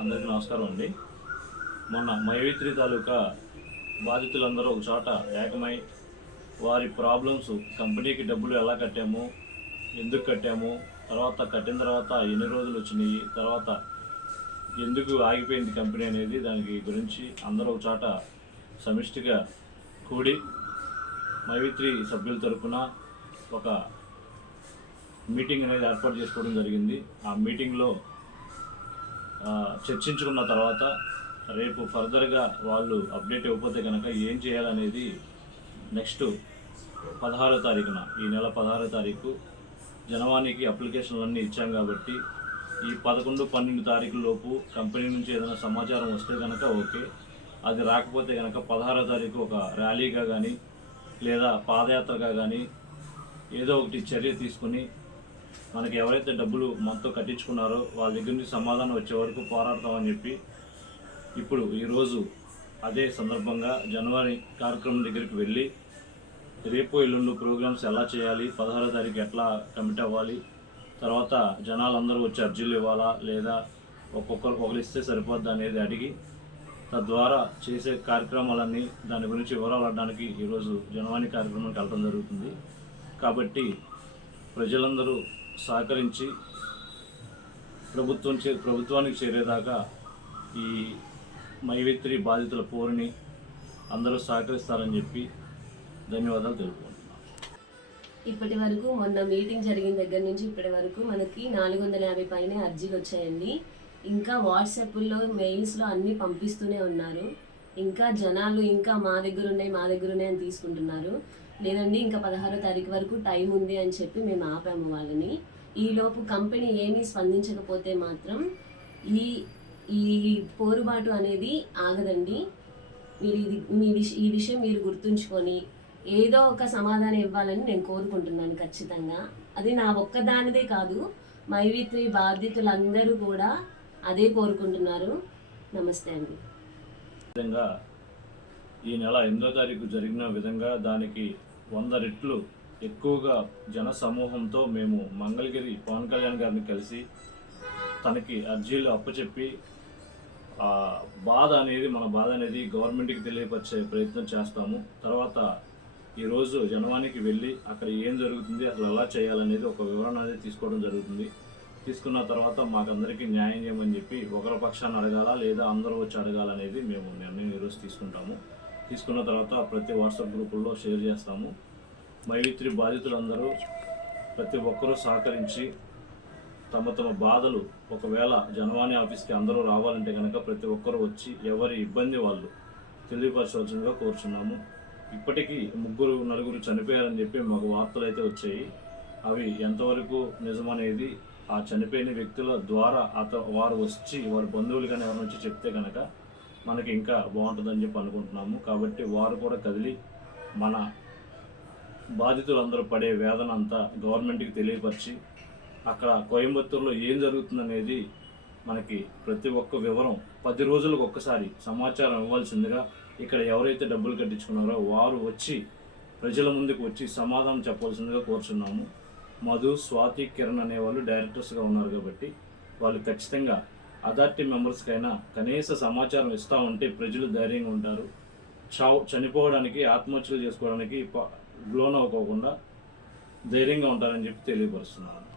అందరికీ నమస్కారం అండి. మొన్న మైవిత్రి తాలూకా బాధితులందరూ ఒక చోట ఏకమై వారి ప్రాబ్లమ్స్ కంపెనీకి డబ్బులు ఎలా కట్టాము ఎందుకు కట్టాము తర్వాత కట్టిన తర్వాత ఎన్ని రోజులు వచ్చినాయి తర్వాత ఎందుకు ఆగిపోయింది కంపెనీ అనేది దానికి గురించి అందరూ ఒక చోట సమిష్టిగా కూడి మైవిత్రి సభ్యుల తరపున ఒక మీటింగ్ అనేది ఏర్పాటు చేసుకోవడం జరిగింది. ఆ మీటింగ్లో చర్చించుకున్న తర్వాత రేపు ఫర్దర్గా వాళ్ళు అప్డేట్ ఇవ్వకపోతే కనుక ఏం చేయాలనేది నెక్స్ట్ పదహారో తారీఖున ఈ నెల పదహారో తారీఖు జనవానికి అప్లికేషన్లు అన్నీ ఇచ్చాం కాబట్టి ఈ పదకొండు పన్నెండు తారీఖు లోపు కంపెనీ నుంచి ఏదైనా సమాచారం వస్తే కనుక ఓకే. అది రాకపోతే కనుక పదహారో తారీఖు ఒక ర్యాలీగా కానీ లేదా పాదయాత్రగా కానీ ఏదో ఒకటి చర్య తీసుకుని మనకి ఎవరైతే డబ్బులు మనతో కట్టించుకున్నారో వాళ్ళ దగ్గర నుంచి సమాధానం వచ్చే వరకు పోరాడతామని చెప్పి ఇప్పుడు ఈరోజు అదే సందర్భంగా జనవరి కార్యక్రమం దగ్గరికి వెళ్ళి రేపు ఎల్లుండు ప్రోగ్రామ్స్ ఎలా చేయాలి పదహారో తారీఖు ఎట్లా కమిట్ అవ్వాలి తర్వాత జనాలందరూ వచ్చి అర్జీలు ఇవ్వాలా లేదా ఒక్కొక్కరు ఒకరు ఇస్తే సరిపోద్ది అనేది అడిగి తద్వారా చేసే కార్యక్రమాలన్నీ దాని గురించి వివరాలు అడడానికి ఈరోజు జనవాణి కార్యక్రమం వెళ్ళడం జరుగుతుంది. కాబట్టి ప్రజలందరూ సహకరించి ప్రభుత్వం చే ప్రభుత్వానికి చేరేదాకా ఈ మైవిత్రి బాధితుల పోరుని అందరూ సహకరిస్తారని చెప్పి ధన్యవాదాలు తెలుపుకుంటున్నాను ఇప్పటి వరకు మొన్న మీటింగ్ జరిగిన దగ్గర నుంచి ఇప్పటి వరకు మనకి నాలుగు వందల యాభై పైనే అర్జీలు వచ్చాయండి. ఇంకా వాట్సాప్లో మెయిల్స్లో అన్నీ పంపిస్తూనే ఉన్నారు. ఇంకా జనాలు ఇంకా మా దగ్గర ఉన్నాయి మా దగ్గర ఉన్నాయి అని తీసుకుంటున్నారు. లేదండి ఇంకా పదహారో తారీఖు వరకు టైం ఉంది అని చెప్పి మేము ఆపాము వాళ్ళని. ఈలోపు కంపెనీ ఏమీ స్పందించకపోతే మాత్రం ఈ ఈ పోరుబాటు అనేది ఆగదండి. మీరు ఇది మీ విష ఈ విషయం మీరు గుర్తుంచుకొని ఏదో ఒక సమాధానం ఇవ్వాలని నేను కోరుకుంటున్నాను ఖచ్చితంగా. అది నా ఒక్కదానిదే కాదు మైవిత్రి బాధితులందరూ కూడా అదే కోరుకుంటున్నారు. నమస్తే అండి. విధంగా ఈ నెల ఎనిమిదో తారీఖు జరిగిన విధంగా దానికి వంద రెట్లు ఎక్కువగా జన సమూహంతో మేము మంగళగిరి పవన్ కళ్యాణ్ గారిని కలిసి తనకి అర్జీలు అప్పచెప్పి ఆ బాధ అనేది మన బాధ అనేది గవర్నమెంట్కి తెలియపరిచే ప్రయత్నం చేస్తాము. తర్వాత ఈరోజు జనవానికి వెళ్ళి అక్కడ ఏం జరుగుతుంది అసలు ఎలా చేయాలనేది ఒక వివరణ అనేది తీసుకోవడం జరుగుతుంది. తీసుకున్న తర్వాత మాకందరికీ న్యాయం చేయమని చెప్పి ఒకరి పక్షాన్ని అడగాల లేదా అందరూ వచ్చి అడగాలనేది మేము నిర్ణయం ఈరోజు తీసుకుంటాము. తీసుకున్న తర్వాత ప్రతి వాట్సాప్ గ్రూపుల్లో షేర్ చేస్తాము. మైవిత్రి బాధితులందరూ ప్రతి ఒక్కరూ సహకరించి తమ తమ బాధలు ఒకవేళ జనవాణి ఆఫీస్కి అందరూ రావాలంటే కనుక ప్రతి ఒక్కరూ వచ్చి ఎవరి ఇబ్బంది వాళ్ళు తెలియపరచవలసిందిగా కోరుచున్నాము. ఇప్పటికీ ముగ్గురు నలుగురు చనిపోయారని చెప్పి మాకు వార్తలు అయితే వచ్చాయి. అవి ఎంతవరకు నిజమనేది ఆ చనిపోయిన వ్యక్తుల ద్వారా అత వారు వచ్చి వారి బంధువులు కానీ ఎవరైనా వచ్చి చెప్తే కనుక మనకి ఇంకా బాగుంటుందని చెప్పి అనుకుంటున్నాము. కాబట్టి వారు కూడా కదిలి మన బాధితులందరూ పడే వేదన అంతా గవర్నమెంట్కి తెలియపరిచి అక్కడ కోయంబత్తూరులో ఏం జరుగుతుందనేది మనకి ప్రతి ఒక్క వివరం పది రోజులకు ఒక్కసారి సమాచారం ఇవ్వాల్సిందిగా ఇక్కడ ఎవరైతే డబ్బులు కట్టించుకున్నారో వారు వచ్చి ప్రజల ముందుకు వచ్చి సమాధానం చెప్పవలసిందిగా కోరుచున్నాము. మధు స్వాతి కిరణ్ అనేవాళ్ళు డైరెక్టర్స్గా ఉన్నారు కాబట్టి వాళ్ళు ఖచ్చితంగా అథారిటీ మెంబర్స్కైనా కనీస సమాచారం ఇస్తూ ఉంటే ప్రజలు ధైర్యంగా ఉంటారు. చావు చనిపోవడానికి ఆత్మహత్యలు చేసుకోవడానికి లోన్ అవ్వకోకుండా ధైర్యంగా ఉంటారని చెప్పి తెలియపరుస్తున్నాను.